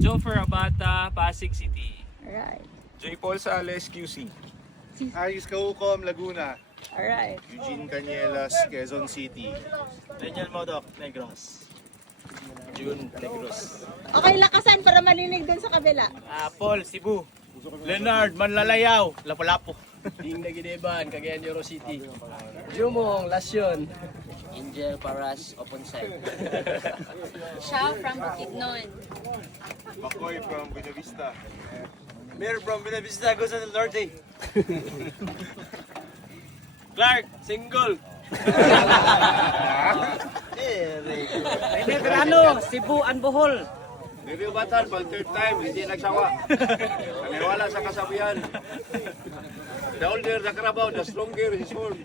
Joffer Abata, Pasig City. Alright. J. Paul Sales, QC. Ayos Kaukom, Laguna. Alright. Eugene Canielas, Quezon City. Daniel Modok, Negros. June, Negros. Okay, lakasan para malinig dun sa kabila. Paul, Cebu. Leonard, Manlalayaw, Lapu-Lapu. Ding Nagideban, Cagayan de Oro City. Jumong, Lasyon. Angel Paras, Oponsay. Siya from Bukidnon. Makoy from Buena Vista. Mayor from Binavista, Goza del Norte. Clark, single. Veterano, Cebu and Bohol. Review Batan, pag third time, hindi nagsawa. Naniwala sa kasabihan. The older the Carabao, the stronger his horn.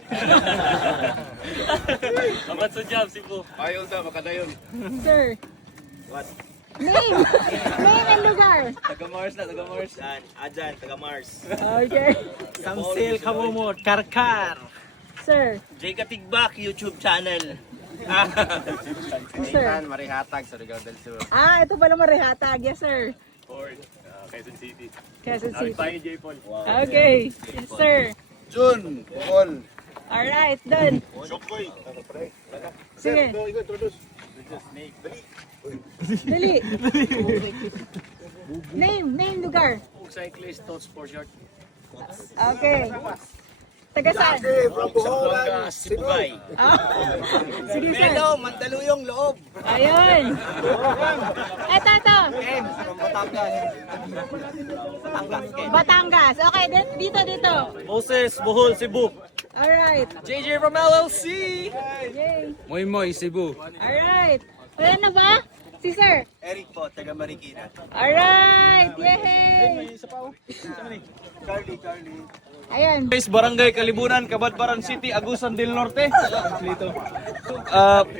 Abat sa job, Cebu. Ayaw na, makadayon. Sir. What? Name! Name and lugar. Taga-Mars na, Taga-Mars. Ajan, Taga-Mars. Okay. Samsil, Kamumot, Karkar. Sir. Jay Katigbak, YouTube channel. Sir. Marihatag sa Rigao del Sur. Ah, ito pala Marihatag. Yes, sir. Ford, Quezon City. Quezon City. Jay Paul. Okay. Yes, sir. June, Bohol. Alright, done. Shokoy. Sige. Introduce. Dali. Name lugar. Cyclist, Tots for short. Okay. Taga saan? From Bohol. Sibugay. Ah. Sige, sir. Mandaluyong loob. Ayun. Ito. Batangas. Okay, dito. Moses, Bohol, Cebu. Alright. JJ from LLC. Yay. Moy, Cebu. Alright. Wala na ba? Si sir. Eric po, taga Marikina. Alright. Yay. Charlie. Ayan. Guys, Barangay Kalibunan, Cabadbaran City, Agusan del Norte. Dito.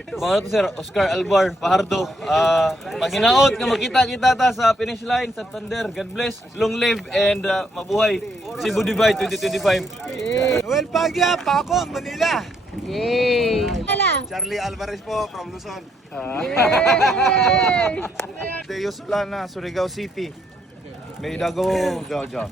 Mga to sir, Oscar Alvar, Pahardo. Maghinaot nga magkita-kita ta sa finish line, Santander. God bless, long live and mabuhay. Cebu Divide 2025. Yay. Noel Pagya, Paco, Manila. Yay. Wala. Charlie Alvarez po from Luzon. Yay. Deus Plana, Surigao City. May Dago, Jojo.